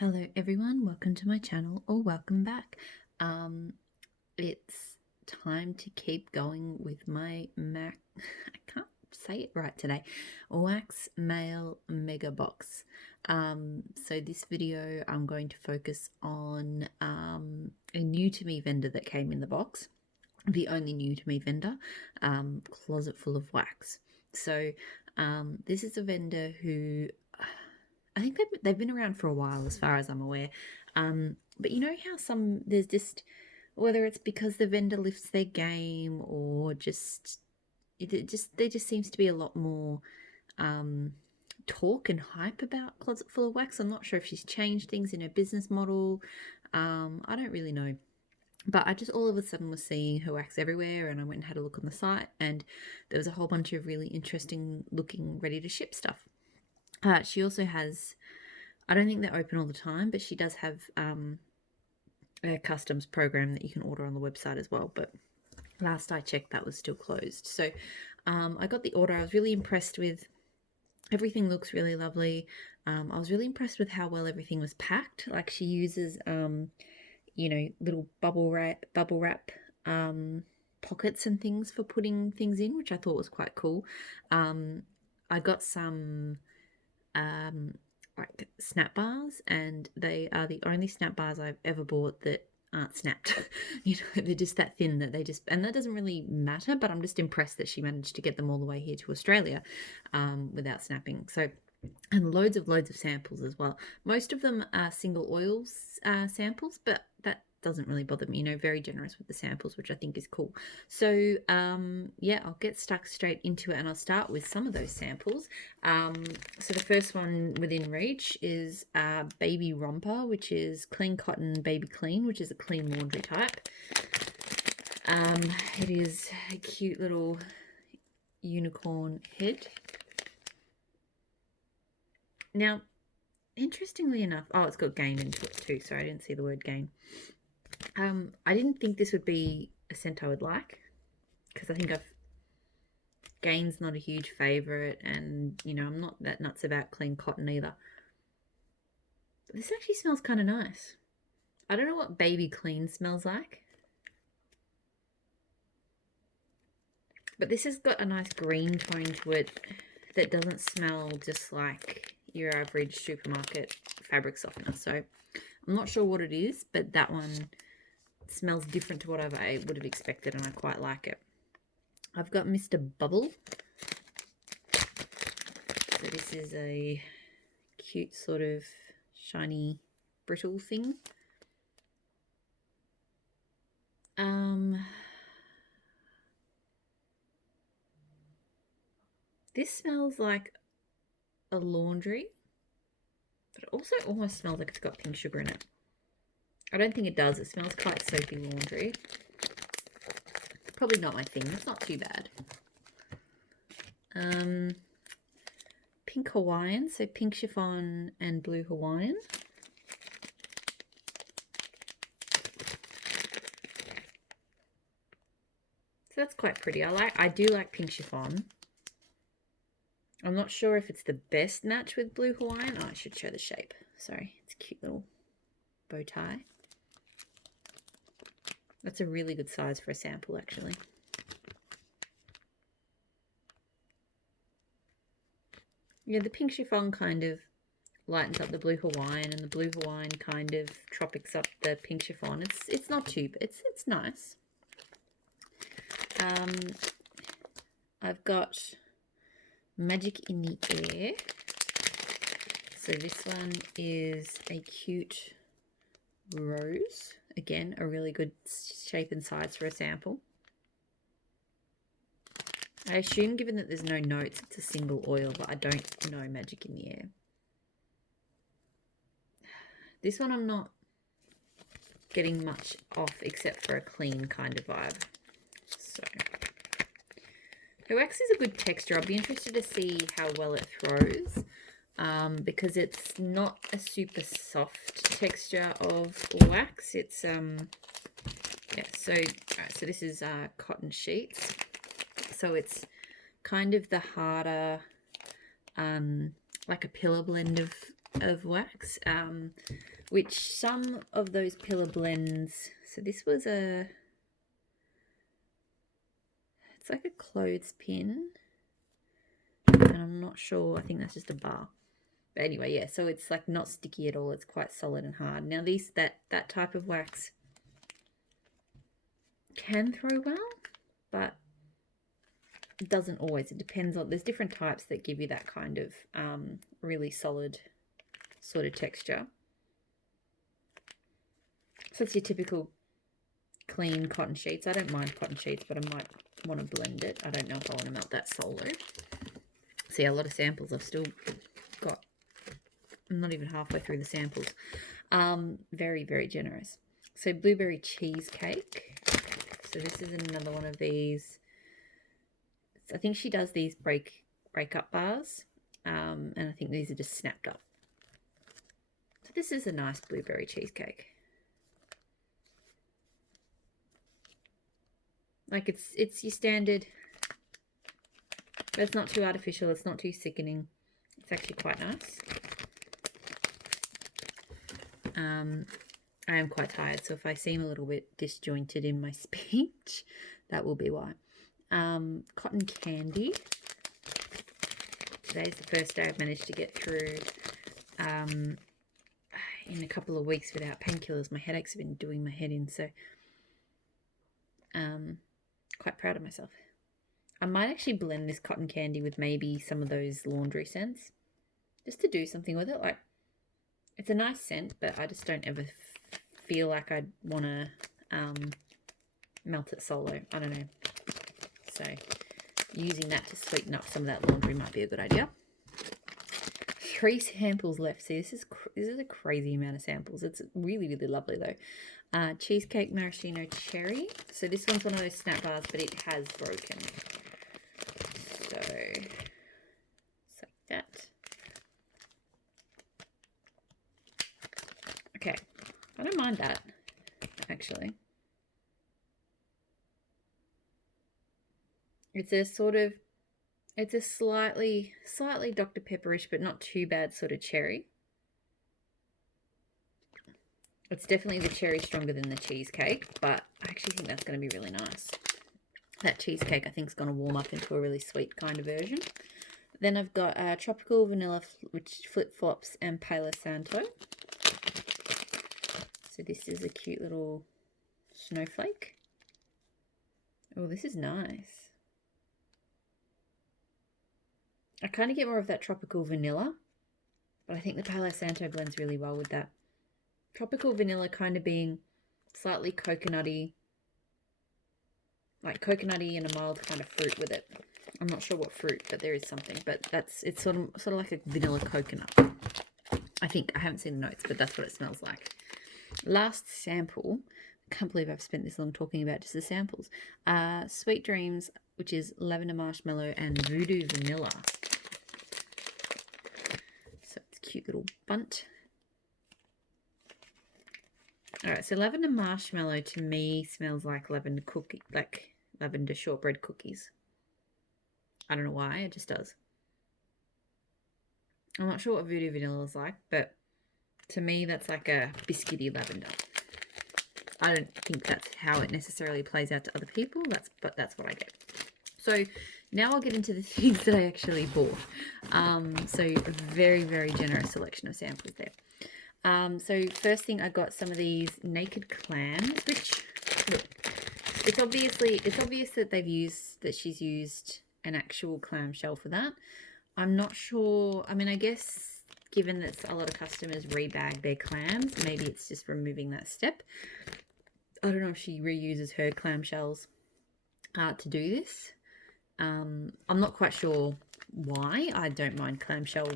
Hello everyone, welcome to my channel or welcome back. It's time to keep going with my I can't say it right today, Wax Mail Mega Box. So this video I'm going to focus on a new to me vendor that came in the box, the only new to me vendor, Closet Full of Wax. So this is a vendor who I think they've been around for a while, as far as I'm aware. But you know how there's just, whether it's because the vendor lifts their game or there just seems to be a lot more talk and hype about Closet Full of Wax. I'm not sure if she's changed things in her business model. I don't really know. But I just all of a sudden was seeing her wax everywhere, and I went and had a look on the site, and there was a whole bunch of really interesting looking ready to ship stuff. She also has, I don't think they're open all the time, but she does have a customs program that you can order on the website as well. But last I checked, that was still closed. So I got the order. I was really impressed with everything. Looks really lovely. I was really impressed with how well everything was packed. Like, she uses, little bubble wrap pockets and things for putting things in, which I thought was quite cool. I got some like snap bars, and they are the only snap bars I've ever bought that aren't snapped. They're just that thin that and that doesn't really matter, but I'm just impressed that she managed to get them all the way here to Australia without snapping. So, and loads of samples as well. Most of them are single oils samples, but that doesn't really bother me. Very generous with the samples, which I think is cool. So yeah, I'll get stuck straight into it, and I'll start with some of those samples. So the first one within reach is Baby Romper, which is clean cotton baby clean, which is a clean laundry type. It is a cute little unicorn head. Now, interestingly enough, it's got gain into it too. Sorry, I didn't see the word gain. I didn't think this would be a scent I would like, because I think gain's not a huge favorite, and I'm not that nuts about clean cotton either. But this actually smells kind of nice. I don't know what baby clean smells like, but this has got a nice green tone to it that doesn't smell just like your average supermarket fabric softener. So I'm not sure what it is, but that one smells different to what I would have expected, and I quite like it. I've got Mr. Bubble. So this is a cute sort of shiny brittle thing. This smells like a laundry, but it also almost smells like it's got pink sugar in it. I don't think it does. It smells quite soapy laundry. Probably not my thing. It's not too bad. Pink Hawaiian, so pink chiffon and blue Hawaiian. So that's quite pretty. I do like pink chiffon. I'm not sure if it's the best match with blue Hawaiian. I should show the shape. Sorry, it's a cute little bow tie. That's a really good size for a sample, actually. Yeah, the pink chiffon kind of lightens up the blue Hawaiian, and the blue Hawaiian kind of tropics up the pink chiffon. It's not too, it's nice. I've got Magic in the Air. So this one is a cute rose. Again, a really good shape and size for a sample. I assume, given that there's no notes, it's a single oil, but I don't know Magic in the Air. This one I'm not getting much off, except for a clean kind of vibe. So her wax is a good texture. I'll be interested to see how well it throws, because it's not a super soft texture of wax. It's yeah. So alright, so this is cotton sheets. So it's kind of the harder, like a pillar blend of of wax, which some of those pillar blends, so this was it's like a clothespin, and I'm not sure, I think that's just a bar. But anyway, yeah, so it's like not sticky at all, it's quite solid and hard. Now that type of wax can throw well, but it doesn't always. It depends on, there's different types that give you that kind of really solid sort of texture. So it's your typical clean cotton sheets. I don't mind cotton sheets, but I might want to blend it. I don't know if I want to melt that solo. See, a lot of samples I've still got. I'm not even halfway through the samples. Very, very generous. So blueberry cheesecake. So this is another one of these. I think she does these break up bars, and I think these are just snapped up. So this is a nice blueberry cheesecake. Like it's your standard, but it's not too artificial. It's not too sickening. It's actually quite nice. I am quite tired, so if I seem a little bit disjointed in my speech, that will be why. Cotton candy. Today's the first day I've managed to get through in a couple of weeks without painkillers. My headaches have been doing my head in, so quite proud of myself. I might actually blend this cotton candy with maybe some of those laundry scents, just to do something with it. Like, it's a nice scent, but I just don't ever feel like I'd want to melt it solo. I don't know. So using that to sweeten up some of that laundry might be a good idea. 3 samples left. See, this is a crazy amount of samples. It's really, really lovely though. Cheesecake maraschino cherry. So this one's one of those snap bars, but it has broken. So it's like that. Okay, I don't mind that, actually. It's a sort of, it's a slightly Dr. Pepperish, but not too bad sort of cherry. It's definitely the cherry stronger than the cheesecake, but I actually think that's going to be really nice. That cheesecake, I think, is going to warm up into a really sweet kind of version. Then I've got tropical vanilla, which flip-flops, and Palo Santo. So this is a cute little snowflake. Oh, this is nice. I kind of get more of that tropical vanilla, but I think the Palo Santo blends really well with that. Tropical vanilla kind of being slightly coconutty, like coconutty and a mild kind of fruit with it. I'm not sure what fruit, but there is something. But it's sort of like a vanilla coconut. I think, I haven't seen the notes, but that's what it smells like. Last sample. I can't believe I've spent this long talking about just the samples. Sweet Dreams, which is lavender marshmallow and voodoo vanilla. So it's a cute little bunt. All right, so lavender marshmallow to me smells like lavender cookie, like lavender shortbread cookies. I don't know why, it just does. I'm not sure what voodoo vanilla is like, but to me that's like a biscuity lavender. I don't think that's how it necessarily plays out to other people, but that's what I get. So now I'll get into the things that I actually bought. So a very, very generous selection of samples there. So first thing, I got some of these naked clams, which look, it's obvious that she's used an actual clamshell for that. I'm not sure. I mean, I guess given that a lot of customers rebag their clams, maybe it's just removing that step. I don't know if she reuses her clamshells to do this. I'm not quite sure why. I don't mind clamshell,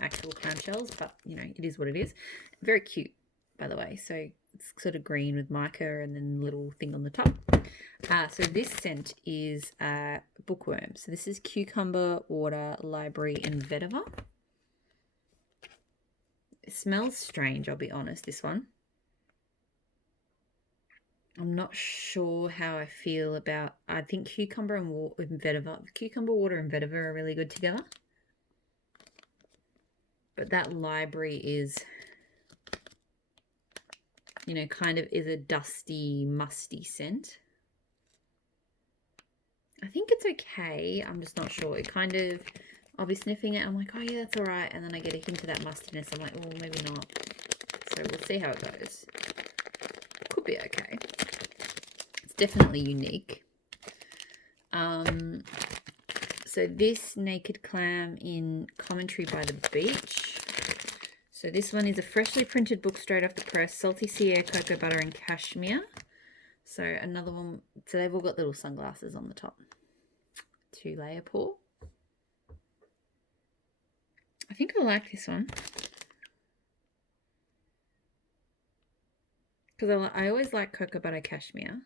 actual clamshells, but you know, it is what it is. Very cute, by the way. So it's sort of green with mica and then a little thing on the top. So this scent is bookworm. So this is cucumber, water, library, and vetiver. It smells strange, I'll be honest, this one. I'm not sure how I feel about, I think cucumber and vetiver, cucumber, water, and vetiver are really good together. But that library is, you know, kind of is a dusty, musty scent. I think it's okay. I'm just not sure. It kind of, I'll be sniffing it. I'm like, oh yeah, that's all right. And then I get a hint of that mustiness. I'm like, oh, maybe not. So we'll see how it goes. Could be okay. It's definitely unique. So this Naked Clam in Commentary by the Beach. So this one is a freshly printed book straight off the press. Salty sea air, cocoa butter, and cashmere. So another one. So they've all got little sunglasses on the top. 2-layer pour. I think I like this one. Because I always like cocoa butter cashmere.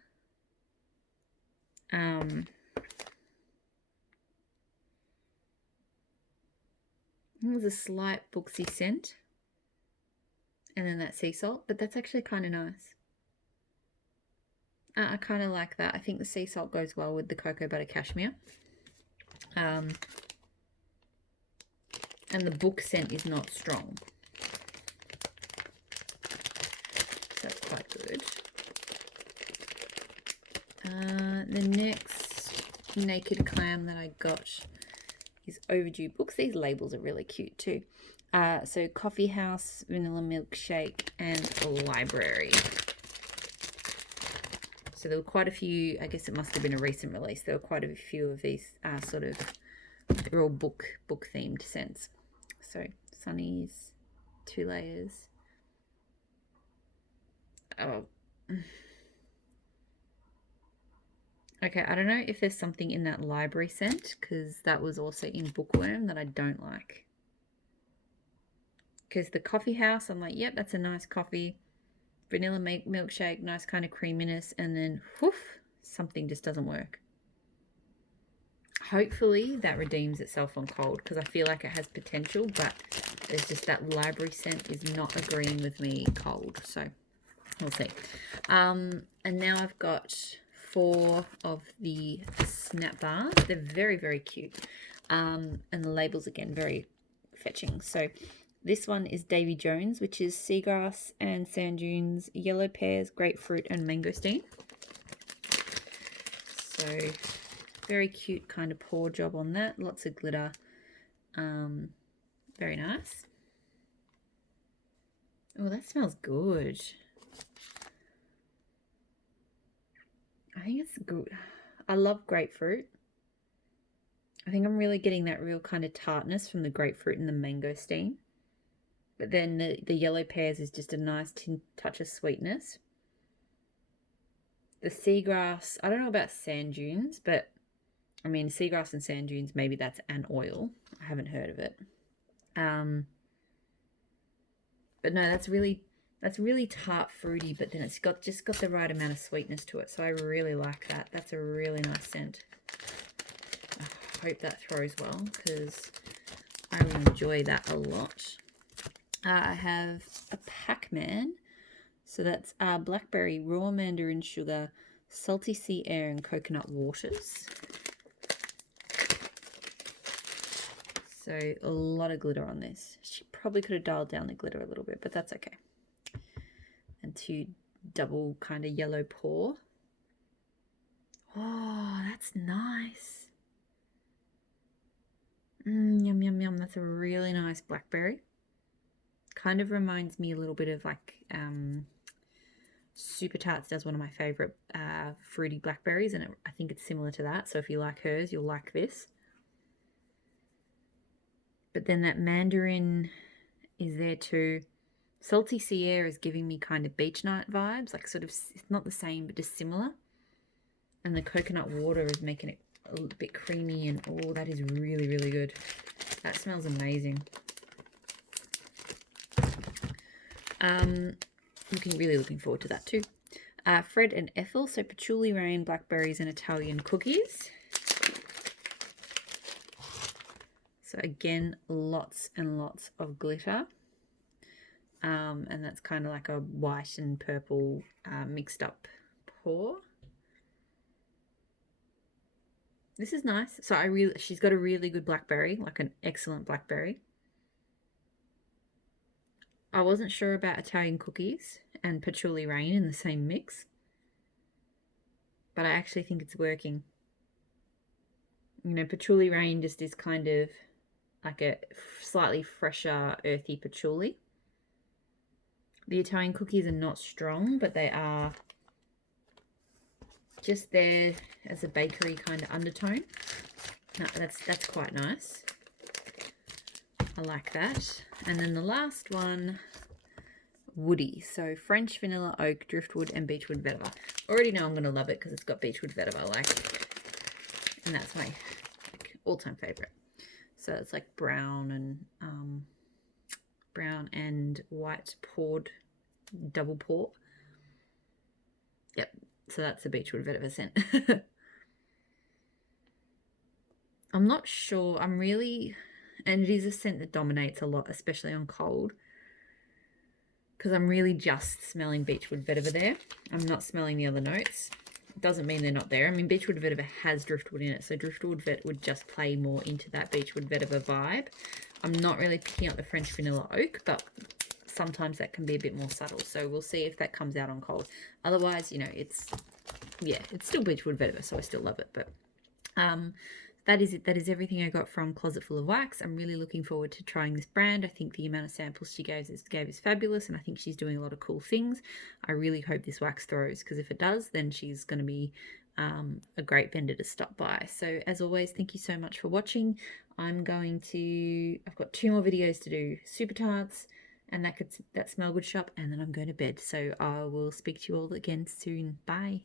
There's a slight booksy scent. And then that sea salt. But that's actually kind of nice. I kind of like that. I think the sea salt goes well with the cocoa butter cashmere. And the book scent is not strong. So that's quite good. The next Naked Clam that I got is Overdue Books. These labels are really cute too. So Coffee House, Vanilla Milkshake, and Library. So there were quite a few, I guess it must have been a recent release. There were quite a few of these sort of, they're all book themed scents. So Sunnies, 2 layers. Oh. Okay, I don't know if there's something in that library scent, because that was also in Bookworm that I don't like. Because the Coffee House, I'm like, yep, that's a nice coffee. Vanilla milkshake, nice kind of creaminess, and then whoof, something just doesn't work. Hopefully that redeems itself on cold, because I feel like it has potential, but there's just that library scent is not agreeing with me cold. So we'll see. And now I've got 4 of the snap bars. They're very, very cute. And the labels, again, very fetching. So this one is Davy Jones, which is seagrass and sand dunes, yellow pears, grapefruit, and mangosteen. So very cute kind of pour job on that. Lots of glitter. Very nice. Oh, that smells good. I think it's good. I love grapefruit. I think I'm really getting that real kind of tartness from the grapefruit and the mangosteen. But then the yellow pears is just a nice touch of sweetness. The seagrass, I don't know about sand dunes, but I mean, seagrass and sand dunes, maybe that's an oil. I haven't heard of it. But no, that's really tart fruity, but then it's just got the right amount of sweetness to it. So I really like that. That's a really nice scent. I hope that throws well, because I enjoy that a lot. I have a Pacman. So that's blackberry, raw mandarin sugar, salty sea air, and coconut waters. So a lot of glitter on this. She probably could have dialed down the glitter a little bit, but that's okay. And 2 double kind of yellow pour. Oh, that's nice. Yum, yum, yum. That's a really nice blackberry. Kind of reminds me a little bit of like Super Tarts does one of my favorite fruity blackberries, and I think it's similar to that. So if you like hers, you'll like this. But then that mandarin is there too. Salty sea air is giving me kind of beach night vibes, like sort of, it's not the same, but just similar. And the coconut water is making it a little bit creamy, and oh, that is really, really good. That smells amazing. Really looking forward to that too. Fred and Ethel, so patchouli rain, blackberries, and Italian cookies. So again, lots and lots of glitter. And that's kind of like a white and purple mixed up pour. This is nice. So she's got a really good blackberry, like an excellent blackberry. I wasn't sure about Italian cookies and patchouli rain in the same mix, but I actually think it's working. You know, patchouli rain just is kind of like a slightly fresher, earthy patchouli. The Italian cookies are not strong, but they are just there as a bakery kind of undertone. No, that's quite nice. I like that. And then the last one, woody. So French vanilla, oak, driftwood, and beechwood vetiver. Already know I'm going to love it because it's got beechwood vetiver, and that's my all-time favorite. So it's like brown and white poured, double pour. Yep. So that's a beechwood vetiver scent. I'm not sure. And it is a scent that dominates a lot, especially on cold, because I'm really just smelling beechwood vetiver there. I'm not smelling the other notes. It doesn't mean they're not there. I mean, beechwood vetiver has driftwood in it, so driftwood vet would just play more into that beechwood vetiver vibe. I'm not really picking up the French vanilla oak, but sometimes that can be a bit more subtle, so we'll see if that comes out on cold. Otherwise, you know, it's still beechwood vetiver, so I still love it. But that is it. That is everything I got from Closet Full of Wax. I'm really looking forward to trying this brand. I think the amount of samples she gave is fabulous, and I think she's doing a lot of cool things. I really hope this wax throws, because if it does, then she's going to be a great vendor to stop by. So as always, thank you so much for watching. I've got 2 more videos to do, Super Tarts and that Smell Good shop, and then I'm going to bed. So I will speak to you all again soon. Bye.